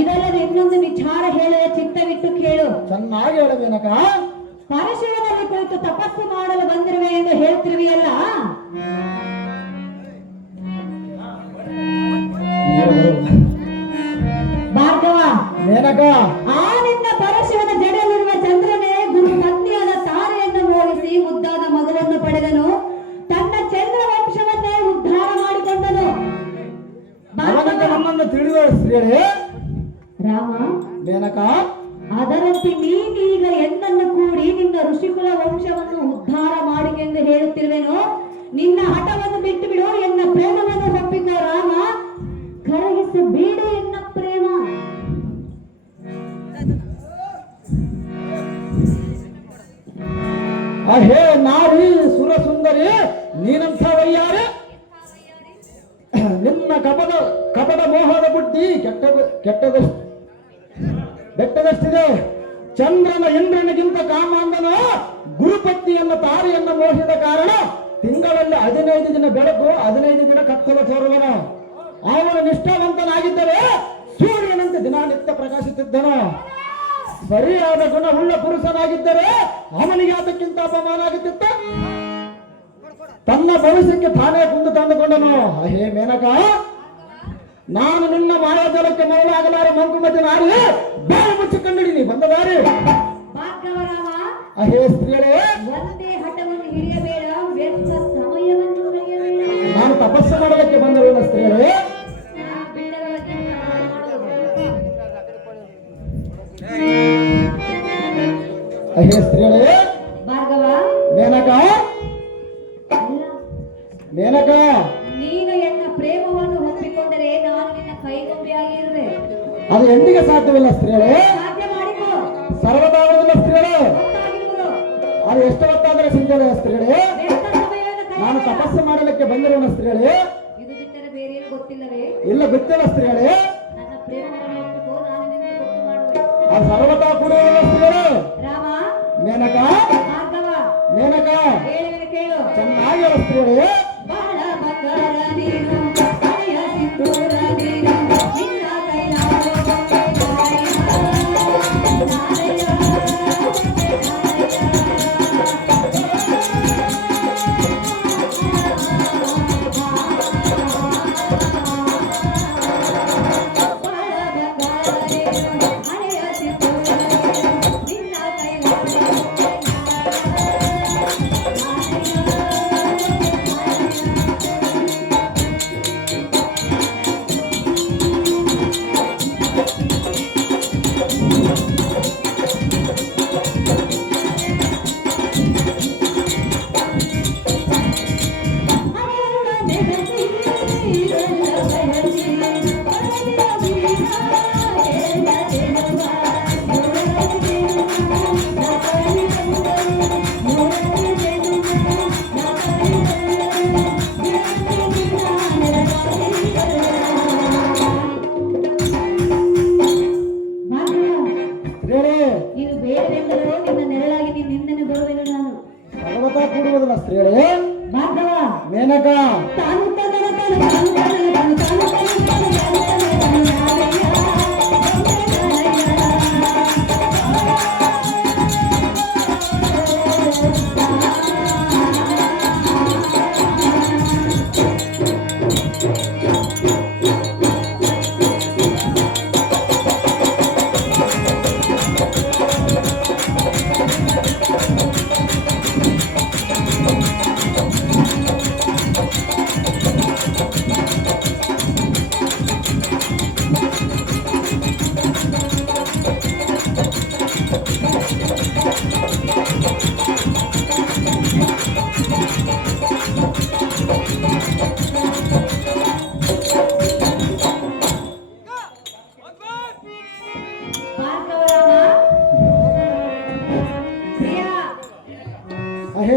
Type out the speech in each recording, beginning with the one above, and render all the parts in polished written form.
ಇದಲ್ಲದೆ ಇನ್ನೊಂದು ವಿಚಾರ ಹೇಳುವ ಚಿತ್ತವಿಟ್ಟು ಕೇಳು. ಚೆನ್ನಾಗಿ ಹೇಳಬೇನಕ. ಪರಶಿವನಲ್ಲಿ ಕುಳಿತು ತಪಸ್ಸು ಮಾಡಲು ಬಂದಿರುವೆ ಎಂದು ಹೇಳ್ತಿರುವೆಯಲ್ಲ, ಭಾರ್ಗವ ಮೇನಕ, ಆ ನಿನ್ನ ಪರಶಿವನ ಜಡೆಯಲ್ಲಿರುವ ಚಂದ್ರನೇ ಗುರು ಪತ್ನಿಯಾದ ತಾರೆಯನ್ನು ಮೋಹಿಸಿ ಮುದ್ದಾದ ಮಗುವನ್ನು ಪಡೆದನು. ತನ್ನ ಚಂದ್ರ ವಂಶವನ್ನೇ ಉದ್ಧಾರ ಮಾಡಿಕೊಂಡನು. ನಮ್ಮನ್ನು ತಿಳಿಯುವ ಸ್ತ್ರೀಯೇ ರಾಮ, ಮೇನಕ, ಅದರಂತೆ ನೀನೀಗ ಎನ್ನನ್ನು ಕೂಡಿ ನಿನ್ನ ಋಷಿಕುಲ ವಂಶವನ್ನು ಉದ್ಧಾರ ಮಾಡಿಕೆಂದು ಹೇಳುತ್ತಿರುವೆನು. ನಿನ್ನ ಹಠವನ್ನು ಬಿಟ್ಟು ಬಿಡು, ಎನ್ನ ಪ್ರೇಮವನ್ನು ಒಪ್ಪಿಕೋ. ರಾಮ, ಕರಗಿಸಬೇಡ ಎನ್ನ ಪ್ರೇಮ. ಹೇ ನಾರಿ ಸುರ ಸುಂದರಿ, ನೀನಂಥ ವಯ್ಯಾರೆ. ನಿನ್ನ ಕಪಟ ಮೋಹದ ಬುದ್ಧಿ ಬೆಟ್ಟದಷ್ಟಿದೆ. ಚಂದ್ರನ ಇಂದ್ರನಿಗಿಂತ ಕಾಮಾಂಧನ ಗುರುಪತ್ನಿಯನ್ನ ತಾರೆಯನ್ನು ಮೋಹಿದ ಕಾರಣ ತಿಂಗಳಲ್ಲಿ 15 ದಿನ ಬೆಳಕು 15 ದಿನ ಕತ್ತಲು ತೋರುವನು. ಅವನು ನಿಷ್ಠಾವಂತನಾಗಿದ್ದರೆ ಸೂರ್ಯನಂತೆ ದಿನನಿತ್ಯ ಪ್ರಕಾಶಿಸುತ್ತಿದ್ದನು. ಸರಿಯಾದ ಗುಣವುಳ್ಳ ಪುರುಷನಾಗಿದ್ದರೆ ಅವನಿಗೆ ಅದಕ್ಕಿಂತ ಅಪಮಾನ ಆಗುತ್ತಿತ್ತ. ತನ್ನ ಭವಿಷ್ಯಕ್ಕೆ ತಾನೇ ಕುಂದು ತಂದುಕೊಂಡನು. ಹೇ ಮೇನಕ, ನಾನು ನಿನ್ನ ಮಾಯಾಜಲಕ್ಕೆ ಮರಳಾಗಲಾರ ಮಂಕುಮತಿ ನಾರಿ, ಬಾಯಿ ಮುಚ್ಚಿಕೊಂಡಿಡಿ ನೀ ಬಂದ ದಾರಿ. ಹೇ ಸ್ತ್ರೀಯರೇ, ಒಂದೇ ಹಠವನ್ನು ಹಿಡಿಯಬೇಡ, ವ್ಯರ್ಥ ಸಮಯವನ್ನು ಕಳೆಯಬೇಡ. ನಾನು ತಪಸ್ಸು ಮಾಡಲಿಕ್ಕೆ ಬಂದಿರುವ ಸ್ತ್ರೀಯರೇ. ಹೇ ಸ್ತ್ರೀಯರೇ, ಭಾರ್ಗವ, ಮೇನಕ, ಮೇನಕ, ನೀನು ಎನ್ನ ಪ್ರೇಮವನ್ನು ಒಪ್ಪಿಕೊಂಡರೆ ನಾನು ನಿನ್ನ ಕೈಗೊಂಬೆಯಾಗಿರುವೆ. ಅದು ಎಂದಿಗೆ ಸಾಧ್ಯವಿಲ್ಲ ಸ್ತ್ರೀಯರೇ. ಸಾಧ್ಯ ಮಾಡಿಕೋ. ಸರ್ವದಾವಲ್ಲ ಸ್ತ್ರೀಯರೇ. ಅದು ಎಷ್ಟು ಹೊತ್ತಾದರೆ ಸಿಂಧೆ ಸ್ತ್ರೀಯರೇ. ನಾನು ತಪಸ್ಸು ಮಾಡಲಿಕ್ಕೆ ಬಂದಿರುವ ಸ್ತ್ರೀಯರೇ. ಇದು ಬಿಟ್ಟರೆ ಬೇರೆ ಏನು ಗೊತ್ತಿಲ್ಲವೇ? ಇಲ್ಲ, ಗೊತ್ತಿಲ್ಲ ಸ್ತ್ರೀಯರೇ. ನನ್ನ ಪ್ರೇಮವನ್ನು ಒಪ್ಪಿಕೋ, ನಾನು ನಿನಗೆ ಗೊತ್ತು ಮಾಡುವೆ. ಅದು ಸರ್ವತಾ ಕೂಡುವುದಿಲ್ಲ ಸ್ತ್ರೀಯರೇ. ರಾಮ, ಮೇನಕ, ಭಾರ್ಗವ, ಮೇನಕ, ಹೇಳುವೆನು ಕೇಳು. ಚೆನ್ನಾಗಿ ಹೇಳ ಸ್ತ್ರೀಯರೇ. ಬಾಳ ಬಂಗಾರ ನೀನು, ಹಳೆಯ ಸಿಂಧೂರ ನೀನು, ನಿನ್ನ ಇದು ಬೇಡವೆಂದರೂ ನಿನ್ನ ನೆರಳಾಗಿ ನಿನ್ನೆನೆ ಬರುವೆನು ನಾನು. ಸರ್ವತಾ ಕೂಡುವುದಿಲ್ಲ ಸ್ತ್ರೀಯರೇ. ಭಾರ್ಗವ, ಮೇನಕ, ತಾನು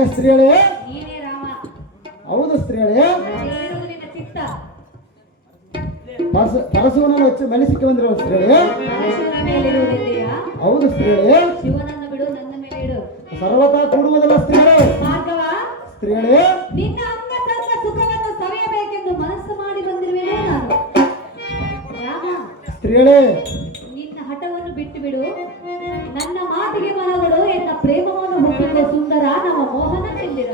ಸ್ತ್ರೀಯಳೇ, ನೀನೇ ರಾಮ. ಹೌದು ಸ್ತ್ರೀಯಳೇ. ಅದೇನಿರುವುದು ನಿನ್ನ ಚಿತ್ತ. ಪರಶುವನನ್ನು ಹೆಚ್ಚು ಮನಸ್ಸಿಗೆ ಬಂದಿರುವ ಸ್ತ್ರೀಯಳೇ. ಪರಶುವಿನ ಮೇಲಿರುವುದಿದೆಯಾ? ಹೌದು ಸ್ತ್ರೀಯಳೇ. ಶಿವನನ್ನು ಬಿಡು, ನನ್ನ ಮೇಲೆ ಇಡು. ಸರ್ವತಾ ಕೂಡುವುದಲ್ಲ ಸ್ತ್ರೀಯಳೇ. ಭಾರ್ಗವ, ಸ್ತ್ರೀಯಳೇ, ನಿನ್ನ ಅಮ್ಮ ತನ್ನ ಸುಖವನ್ನು ಸವಿಯಬೇಕೆಂದು ಮನಸ್ಸು ಮಾಡಿ ಬಂದಿರುವೆನೋ ನಾನು. ರಾಮ, ಸ್ತ್ರೀಯಳೇ, ನಿನ್ನ ಹಠವನ್ನು ಬಿಟ್ಟು ಬಿಡು, ನನ್ನ ಮಾತಿಗೆ ಮನಗಳು, ಎನ್ನ ಪ್ರೇಮವನ್ನು ಹುಟ್ಟಿಕೋ ಸುಂದರ ನಮ್ಮ ಮೋಹನ ಚೆಂದಿರ.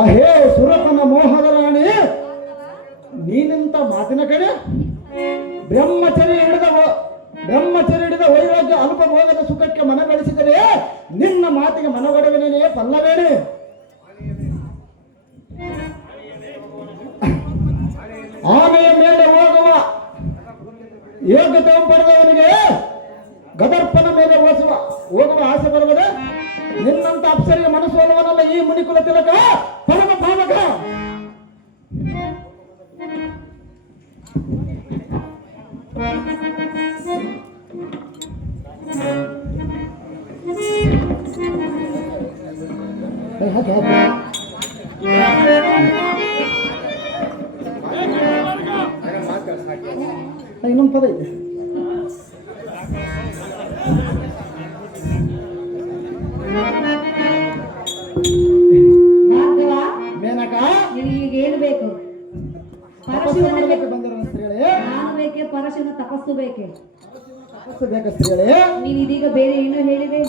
ಅಹೇ ಸುರಪನ ಮೋಹದ ರಾಣಿ, ನೀನಿಂತ ಮಾತಿನ ಕಡೆ ಬ್ರಹ್ಮಚರ್ಯ ಹಿಡಿದ ವೈರಾಗ್ಯ ಅಲ್ಪ ಭೋಗದ ಸುಖಕ್ಕೆ ಮನಗಳಿಸಿದರೆ ನಿನ್ನ ಮಾತಿಗೆ ಮನಗೊಡವೇನೇ ಪಲ್ಲವೇನೆ. ಆನೆಯ ಮೇಲೆ ಹೋಗುವ ಯೋಗ್ಯತೆ ಪಡೆದವನಿಗೆ ಗದರ್ಪನ ಮೇಲೆ ಹೋಗುವ ಆಸೆ ಬರುತ್ತದೆ. ನಿನ್ನಂತ ಅಪ್ಸರಿಗೆ ಮನಸ್ಸೋಲವನಲ್ಲ ಈ ಮುನಿಕುಲ ತಿಲಕ ಪರಮ ಪಾವಕ. ಇನ್ನೊಂದು ಪದ ಇದೆ. ಭಾರ್ಗವ, ಮೇನಕ, ನಿನಗೆ ಏನು ಬೇಕು? ತಪಸ್ಸು ಮಾಡಲಿಕ್ಕೆ ಬಂದಿರೋ ಸ್ತ್ರೀಗಳೇ. ನಾನು ಬೇಕೆ? ಪರಶುವಿನ ತಪಸ್ಸು ಬೇಕೆ? ತಪಸ್ಸು ಬೇಕ ಸ್ತ್ರೀಗಳೇ. ನೀನು ಇದೀಗ ಬೇರೆ ಏನು ಹೇಳಿದೆ?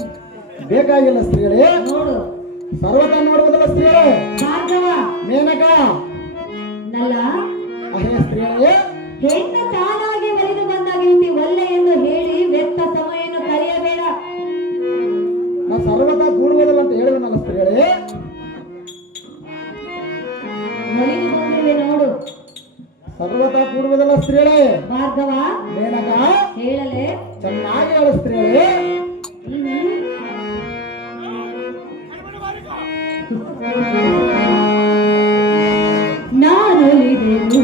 ಬೇಕಾಗಿಲ್ಲ ಸ್ತ್ರೀಗಳೇ. ನೋಡು, ಸರ್ವತ ನೋಡುವುದಲ್ಲ ಸ್ತ್ರೀಗಳೇ. ಭಾರ್ಗವ, ಮೇನಕ, ನಲ್ಲ ಅಹೇ ಸ್ತ್ರೀಗಳೇ, ಹೆಣ್ಣು ತಾನಾಗಿ ಒಲಿದು ಬಂದಾಗ ಇಂತಿ ಒಲ್ಲೆ ಎಂದು ಹೇಳಿ ವ್ಯರ್ಥ ಸಮಯವನ್ನು ಕಳೆಯಬೇಡ. ನಾ ಸರ್ವತ ಕೂಡುವುದಲ್ಲ ಅಂತ ಹೇಳಿದನಲ್ಲ ಸ್ತ್ರೀಗಳೇ. ಒಲಿದು ಬಂದಿವೆ ನೋಡು. ಸರ್ವತ ಕೂಡುವುದಲ್ಲ ಸ್ತ್ರೀಗಳೇ. ಭಾರ್ಗವ, ಮೇನಕ, ಹೇಳಲೆ? ಚೆನ್ನಾಗಿ ಹೇಳು ಸ್ತ್ರೀಗಳೇ. ನಾನೊಲಿದೆನು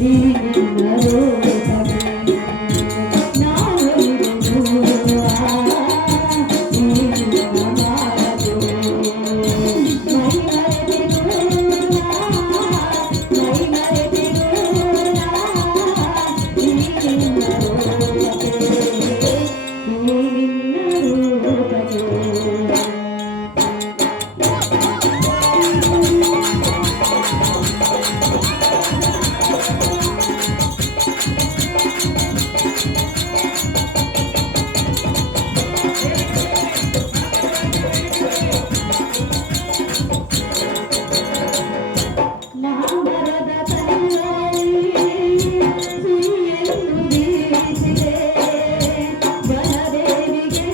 ಈ ನಿನ್ನ ರೂಪಕ್ಕೆ, ನಾನೊಲಿದೆನು ಈ ನಿನ್ನ ಮಾತು, ಮೈ ಮರೆತೆನು ಈ ನಿನ್ನ ರೂಪಕ್ಕೆ, ಈ ನಿನ್ನ ರೂಪಕ್ಕೆ. ನಾಮರದ ಕಣ್ಣಲ್ಲಿ ಸುರಿಯನ್ನು ಬೀಸಿದೆ, ವನದೇವಿಗೆ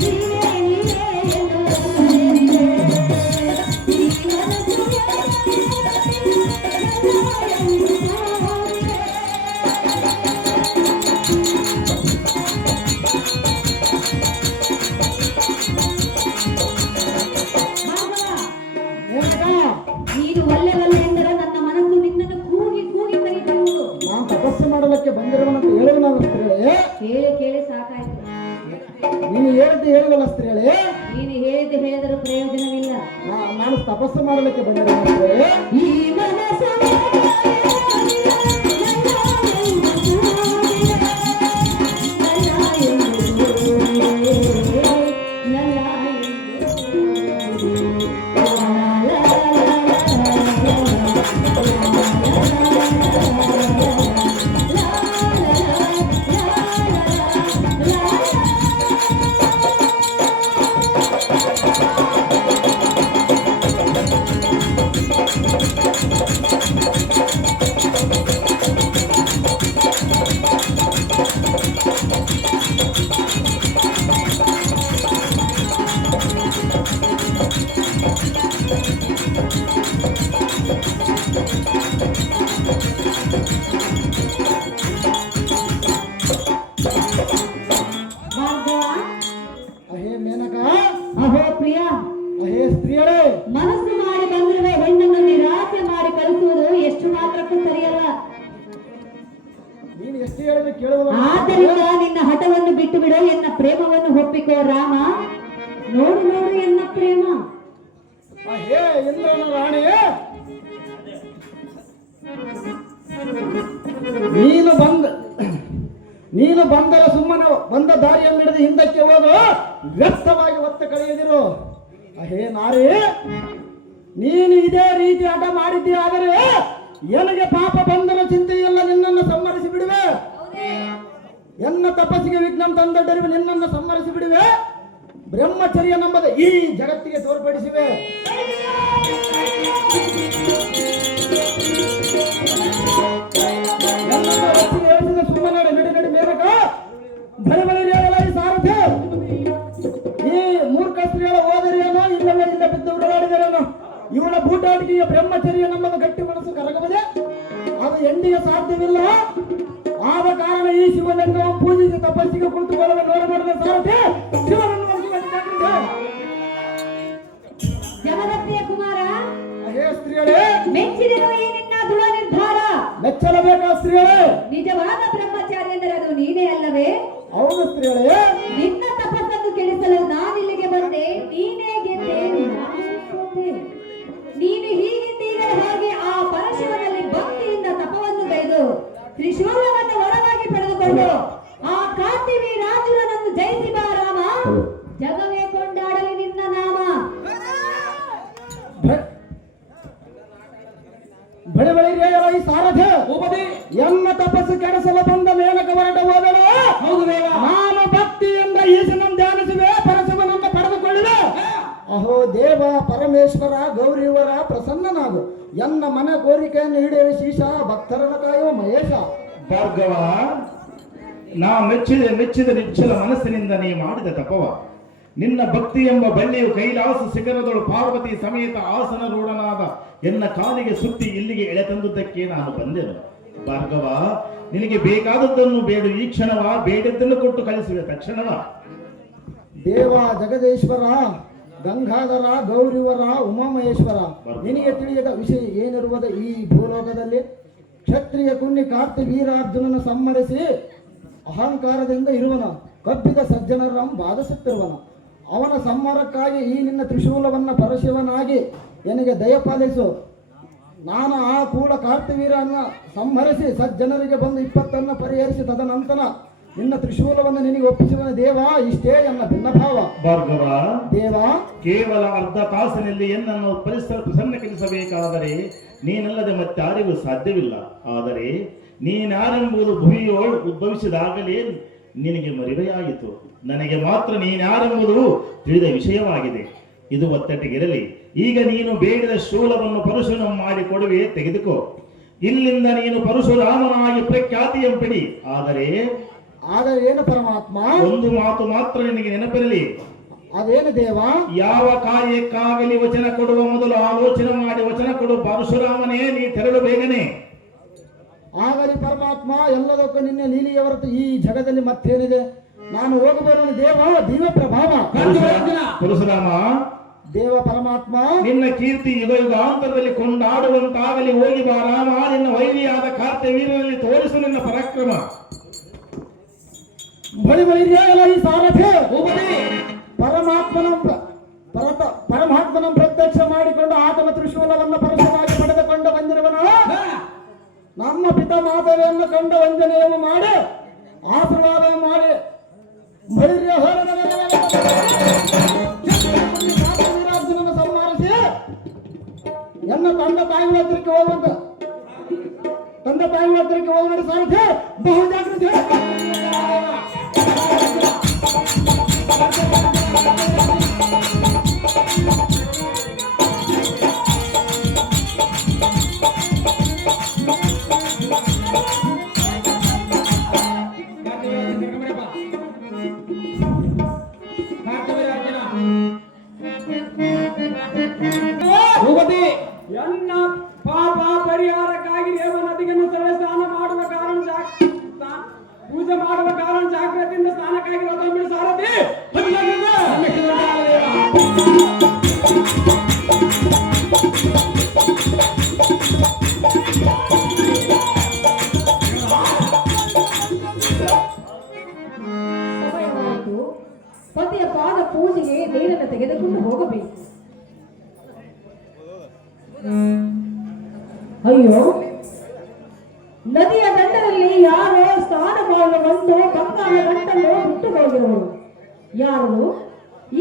ನೀನೇ ಎನ್ನುವುದಿದೆ. ಈ ಮನಸ್ಸು ಮೇನಕ, ನೀನು ಒಲ್ಲೆ ಒಲ್ಲೆ ಎಂದರೆ ನನ್ನ ಮನಸ್ಸು ನಿನ್ನನ್ನು ಕೂಗಿ ಕೂಗಿ ಕರೀತಿರುವುದು. ನಾನು ತಪಸ್ಸು ಮಾಡಲಿಕ್ಕೆ ಬಂದಿರುವನಂತ ಹೇಳಿದನಲ್ಲ ಸ್ತ್ರೀಗಳೇ. ಕೇಳಿ ಕೇಳಿ ಸಾಕಾಯ್ತು. ನೀನು ಹೇಳಿದಲ್ಲ ಸ್ತ್ರೀಗಳೇ. ನೀನು ಹೇಳಿದರೂ ಪ್ರಯೋಜನವಿಲ್ಲ. ನಾನು ತಪಸ್ಸು ಮಾಡಲಿಕ್ಕೆ ಬಂದಿರುವ ಸ್ತ್ರೀಗಳೇ. ಈ ಮನಸ್ಸು ಅಹೇ ಸ್ತ್ರೀಯರೇ, ಮನಸ್ಸು ಮಾಡಿ ಬಂದಿರುವ ಹೆಣ್ಣನ್ನು ನಿರಾಸೆ ಮಾಡಿ ಎಷ್ಟು ಹೇಳಿದ್ರೆ ಕೇಳುವ ಆದ್ದರಿಂದ ನಿನ್ನ ಹಠವನ್ನು ಬಿಟ್ಟು ಬಿಡು, ಎನ್ನ ಪ್ರೇಮವನ್ನು ಒಪ್ಪಿಕೋ ರಾಮ. ನೋಡು ನೋಡು ಎನ್ನ ಪ್ರೇಮ. ಹೇ ಇಂದ್ರನ ರಾಣಿ, ನೀನು ಬಂದರ ಸುಮ್ಮನೆ ಬಂದ ದಾರಿಯನ್ನು ಹಿಡಿದು ಹಿಂದಕ್ಕೆ ಹೋಗು, ವ್ಯರ್ಥವಾಗಿ ಒತ್ತ ಕಳೆಯದಿರು. ಹೇ ನಾರಿ, ನೀನು ಇದೇ ರೀತಿ ಹಠ ಮಾಡಿದ್ದೀಯ, ಆದರೆ ನನಗೆ ಪಾಪ ಬಂದರ ಚಿಂತೆಯಲ್ಲ, ನಿನ್ನನ್ನು ಸಂಹರಿಸಿ ಬಿಡುವೆ. ಎನ್ನ ತಪಸ್ಸಿಗೆ ವಿಘ್ನ ತಂದೊಡ್ಡರಿವೆ, ನಿನ್ನನ್ನು ಸಂಹರಿಸಿ ಬಿಡುವೆ. ಬ್ರಹ್ಮಚರ್ಯ ನಂಬದ ಈ ಜಗತ್ತಿಗೆ ತೋರ್ಪಡಿಸಿವೆ. ಸುಮ್ಮನೆ ನಡಿ ನಡಿ ಮೇಲಕ ಬಳಿ ಬಳಿ ಸಾರಥಿ. ಈ ಮೂರ್ಖ ಸ್ತ್ರೀಗಳ ಹೋದರೇನೋ, ಇಲ್ಲವೇ ಇಲ್ಲ ಬಿದ್ದು ಬಿಡಲಾಡಿದರೇನೋ. ಇವಳ ಬೂಟಾಟಿಕೆಯ ಬ್ರಹ್ಮಚರ್ಯ ನಮ್ಮದು ಗಟ್ಟಿ ಮನಸ್ಸು ಕರಗಬಹುದೇ? ಅದು ಎಂದಿಗೆ ಸಾಧ್ಯವಿಲ್ಲ. ಆದ ಕಾರಣ ಈ ಶಿವಲಿಂಗವನ್ನು ಪೂಜಿಸಿ ತಪಸ್ಸಿಗೆ ಕುಳಿತುಕೊಳ್ಳಲು ನೋಡಿದ ಸಾರಥಿ ಶಿವನನ್ನು ಜಗದತ್ತೆಯ ಕುಮಾರ, ಹೇ ಸ್ತ್ರೀಗಳೇ, ಮೆಚ್ಚಿದೆನು ಈ ನಿನ್ನ ದೃಢ ನಿರ್ಧಾರ. ಮೆಚ್ಚಲಬೇಕಾ ಸ್ತ್ರೀಗಳೇ? ನಿಜವಾದ ಬ್ರಹ್ಮಚಾರಿ ಎಂದರೆ ಅದು ನೀನೇ ಅಲ್ಲವೇ? ಹೌದು ಸ್ತ್ರೀಗಳೇ. ನಿನ್ನ ತಪಸ್ಸನ್ನು ಕೆಡಿಸಲು ನಾನಿಲ್ಲಿಗೆ ಬಂದೆ, ನೀನೇ ಗೆದ್ದೆ, ನಾನೇ ಸೋತೆ. ನೀನು ಹೀಗಿದ್ದೀಗ ಹಾಗೆ ಆ ಪರಶಿವನಲ್ಲಿ ಭಕ್ತಿಯಿಂದ ತಪವನ್ನು ಗೈದು ತ್ರಿಶೂಲವನ್ನು ವರವಾಗಿ ಪಡೆದುಕೊಂಡು ಆ ಕಾರ್ತಿವೀರಾಜುರನನ್ನು ಜಯಿಸಿ ಬಾ ರಾಮ. ಜಗವೇ ಕೊಂಡಾಡಲಿ ನಿನ್ನ ನಾಮ. ಬಳಿ ಬಳಿ ಈ ಸಾರಥಿ ಎನ್ನ ತಪಸ್ಸು ಕೆಡಿಸಲು ಬಂದ ಮೇಲಕ ಹೊರಟ ಹೋದಳು. ನಾನು ಭಕ್ತಿಯಿಂದ ಈಶನನ್ನು ಧ್ಯಾನಿಸುವೆ, ಪರಶಿವನನ್ನು ಪಡೆದುಕೊಳ್ಳುವೆ. ಅಹೋ ದೇವ ಪರಮೇಶ್ವರ ಗೌರಿಯವರ ಪ್ರಸನ್ನನಾಗು, ಎನ್ನ ಮನೆ ಕೋರಿಕೆಯನ್ನು ಈಡೇರಿಸೀಶ, ಭಕ್ತರನ್ನು ಕಾಯುವ ಮಹೇಶ. ಭಾರ್ಗವ, ನಾ ಮೆಚ್ಚಿದ ನಿಚ್ಚಲ ಮನಸ್ಸಿನಿಂದ ನೀ ಮಾಡಿದ ತಪವ. ನಿನ್ನ ಭಕ್ತಿ ಎಂಬ ಬಳ್ಳಿಯು ಕೈಲಾಸ ಶಿಖರದಳು ಪಾರ್ವತಿ ಸಮೇತ ಆಸನ ರೂಢನಾದ ಎನ್ನ ಕಾಲಿಗೆ ಸುತ್ತಿ ಇಲ್ಲಿಗೆ ಎಳೆತಂದುದಕ್ಕೆ ನಾನು ಬಂದೆನು. ಭಾರ್ಗವ, ನಿನಗೆ ಬೇಕಾದದ್ದನ್ನು ಬೇಡು ಈ ಕ್ಷಣವ, ಬೇಡದ್ದನ್ನು ಕೊಟ್ಟು ಕಳಿಸುವೆ ತಕ್ಷಣವ. ದೇವ ಜಗದೇಶ್ವರ ಗಂಗಾಧರ ಗೌರಿವರ ಉಮಾಮಹೇಶ್ವರ, ನಿನಗೆ ತಿಳಿಯದ ವಿಷಯ ಏನಿರುವುದು ಈ ಭೂಲೋಕದಲ್ಲಿ? ಕ್ಷತ್ರಿಯ ಕುನ್ನಿ ಕಾರ್ತಿ ವೀರಾರ್ಜುನನ ಸಂಹರಿಸಿ ಅಹಂಕಾರದಿಂದ ಇರುವನ, ಕಬ್ಬಿದ ಸಜ್ಜನರ ಬಾಧಿಸುತ್ತಿರುವನ. ಅವನ ಸಂಹಾರಕ್ಕಾಗಿ ಈ ನಿನ್ನ ತ್ರಿಶೂಲವನ್ನ ಪರಶಿವನಾಗಿ ನನಗೆ ದಯಪಾಲಿಸು. ನಾನು ಆ ಕೂಡ ಕಾರ್ತಿವೀರನ್ನ ಸಂಹರಿಸಿ ಸಜ್ಜನರಿಗೆ ಬಂದು 20 ಪರಿಹರಿಸಿ ತದನಂತರ ನಿನ್ನ ತ್ರಿಶೂಲವನ್ನು ನಿನಗೆ ಒಪ್ಪಿಸುವನ ದೇವ. ಇಷ್ಟೇ ನನ್ನ ಭಿನ್ನಭಾವ. ಭಾರ್ಗವ ದೇವ, ಕೇವಲ ಅರ್ಧ ತಾಸಿನಲ್ಲಿ ಎನ್ನನ್ನು ಪ್ರಸನ್ನಗೊಳಿಸಬೇಕಾದರೆ ನೀನಲ್ಲದೆ ಮತ್ತೆ ಯಾರಿಗೂ ಸಾಧ್ಯವಿಲ್ಲ. ಆದರೆ ನೀನಾರೆಂಬುದು ಭೂಮಿಯೋಳು ಉದ್ಭವಿಸಿದಾಗಲೇ ನಿನಗೆ ಮರಿವೆಯಾಯಿತು. ನನಗೆ ಮಾತ್ರ ನೀನ್ಯಾರೆಂಬುದು ತಿಳಿದ ವಿಷಯವಾಗಿದೆ. ಇದು ಒತ್ತಟ್ಟಿಗಿರಲಿ. ಈಗ ನೀನು ಬೇಡಿದ ಶೂಲವನ್ನು ಪರಶುನ ಮಾಡಿ ಕೊಡುವೆ, ತೆಗೆದುಕೋ. ಇಲ್ಲಿಂದ ನೀನು ಪರಶುರಾಮನಾಗಿ ಪ್ರಖ್ಯಾತಿಯಂಪಿಡಿ. ಆದರೆ ಏನು ಪರಮಾತ್ಮ? ಒಂದು ಮಾತು ಮಾತ್ರ ನಿನಗೆ ನೆನಪಿರಲಿ. ಅದೇನು ದೇವ? ಯಾವ ಕಾರ್ಯಕ್ಕಾಗಲಿ ವಚನ ಕೊಡುವ ಮೊದಲು ಆಲೋಚನೆ ಮಾಡಿ ವಚನ ಕೊಡು. ಪರಶುರಾಮನೇ, ನೀ ತೆರಳು ಬೇಗನೆ. ಆಗಲಿ ಪರಮಾತ್ಮ, ಎಲ್ಲದಕ್ಕೂ ನಿನ್ನೆ ಲೀಲೆಯ ಹೊರತು ಈ ಜಗದಲ್ಲಿ ಮತ್ತೇನಿದೆ? ನಾನು ಹೋಗಬರೋಣ ದೇವ. ದಿವ್ಯ ಪ್ರಭಾವ ಪರಶುರಾಮ, ದೇವ ಪರಮಾತ್ಮ, ನಿನ್ನ ಕೀರ್ತಿ ಯುಗ ಯುಗಾಂತರದಲ್ಲಿ ಕೊಂಡಾಡುವಂತಾಗಲಿ. ಹೋಗಿ ಬಾ ರಾಮ. ನಿನ್ನ ವೈರಿಯಾದ ಕಾರ್ತಿವೀರನಲ್ಲಿ ತೋರಿಸು ನಿನ್ನ ಪರಾಕ್ರಮ. ಬಳಿ ಬಳಿ ಈ ಸಾರಥಿ ಪರಮಾತ್ಮನ ಪ್ರತ್ಯಕ್ಷ ಮಾಡಿಕೊಂಡು ಆತನ ತ್ರಿಶೂಲವನ್ನು ಪರಶುವಾಗಿ ಪಡೆದುಕೊಂಡು ಬಂದಿರುವನು. ನಮ್ಮ ಪಿತ ಮಾತವೆಯನ್ನು ಕಂಡ ವಂಜನೆಯನ್ನು ಮಾಡಿ ಆಶೀರ್ವಾದ ಮಾಡಿ ವೀರಾರ್ಜುನನ್ನು ಸಂಹರಿಸಿ ಎನ್ನ ತಂದೆ ತಾಯಿ ಹತ್ತಿರಕ್ಕೆ ಹೋಗುವಂತ ಹೋಗಿ ಸಾರಥಿ ಬಹು ಜಾಗೃತಿ. ಎನ್ನ ಪಾಪ ಪರಿಹಾರಕ್ಕಾಗಿ ದೇವ ನದಿಯನ್ನು ಸ್ನಾನ ಮಾಡುವ ಕಾರಣ ಪೂಜೆ ಮಾಡುವ ಕಾರಣ ಜಾಗ್ರತೆಯಿಂದ ಸ್ನಾನಕ್ಕಾಗಿ ರಥ ಸಾರಥಿ ಅಯ್ಯೋ, ನದಿಯ ದಂಡದಲ್ಲಿ ಯಾರೋ ಸ್ನಾನ ಮಾಡಲು ಬಂದು ಬಂಗಾರದ ಗಂಟನ್ನು ಬಿಟ್ಟು ಹೋಗಿರುವರು. ಯಾರು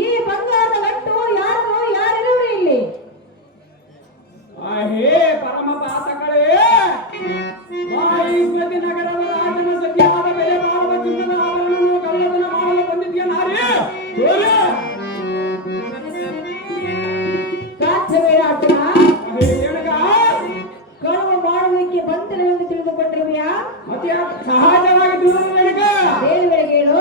ಈ ಬಂಗಾರದ ಗಂಟು? ಯಾರಿರುವರು ಇಲ್ಲಿ? ಹೇ ಪರಮ ಪಾತಕಳೇ, ವಾಯುಪತಿ ನಗರದ ರಾಜನ ಸತಿಯಾದ ಬೆಲೆ ಬಾಳುವ ಚಿನ್ನದ ಆಭರಣವನ್ನು ಕಳ್ಳತನ ಮಾಡಲು ಬಂದಿದ್ಯಾ ನಾರಿ? ಕಳುವು ಮಾಡುವುದಕ್ಕೆ ಬಂದರೆ ಎಂದು ತಿಳಿದುಕೊಂಡಿರುವೆಯಾ? ಮತ್ತೆ ಸಹಜವಾಗಿ ತಿಳಿದು ನನಗ ದೇವರಿಗೆ ಹೇಳು.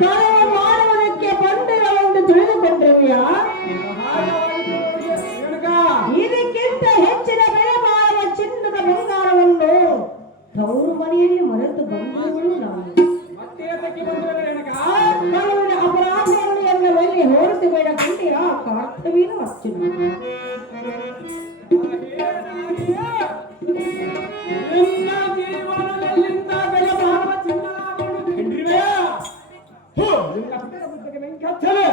ಕಳುವು ಮಾಡುವುದಕ್ಕೆ ಬಂದಿರುವೆಂದು ತಿಳಿದುಕೊಂಡಿರುವೆಯಾ? ಇದಕ್ಕಿಂತ ಹೆಚ್ಚಿನ ಬೆಲೆ ಬಾಳುವ ಚಿನ್ನದ ಬಂಗಾರವನ್ನು ತವರು ಮನೆಯಲ್ಲಿ ಮರೆತು ಬಂದವರು ನಾವು. ಕಳುವಿನ ಅಪರಾಧವನ್ನು ಎನ್ನ ಮೇಲೆ ಹೋರಿಸಬೇಡ ಕಂಡಿಯ ಕರ್ತವ್ಯನ ಅರ್ಜುನ. ಚಲೋ